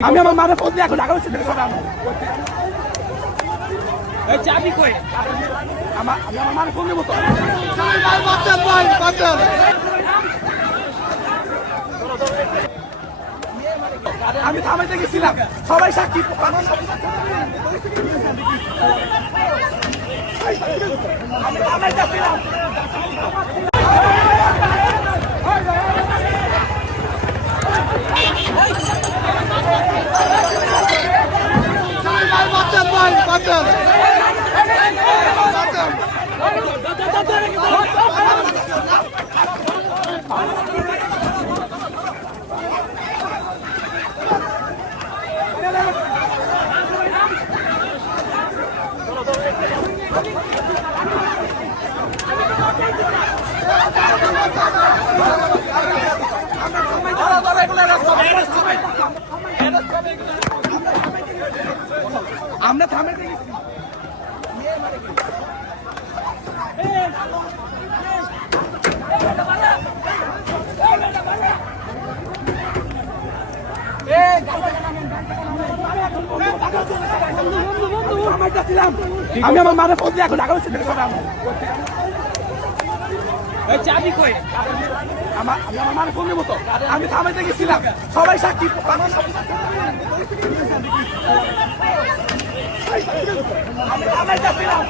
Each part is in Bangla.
আমি আমার মারে ফোন দিয়ে এখন ঢাকা হচ্ছে চাবি কই আমি আমার মারে ফোন দেবো তো আমি থামাইতে গেছিলাম সবাই সাক্ষী আমি থামাইতে গেছিলাম আমরা থামাইতে গেছি আমি আমার মারে ফোন দিয়ে এখন ঢাকা হচ্ছে চাবি কই আমি আমার মারে ফোন দেবো তো আমি থামাইতে গেছিলাম সবাই সাক্ষী আমি থামাইতে গেছিলাম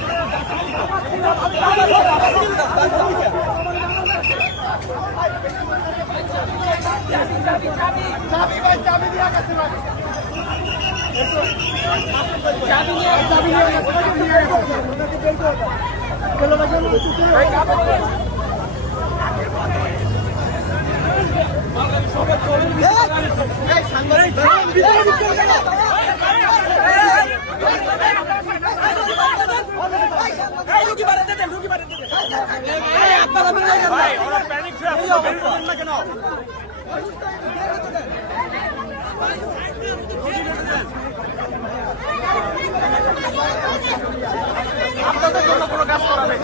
চাবি দিয়া গেছে আপনাদের জন্য কোনো কাজ করা নেই।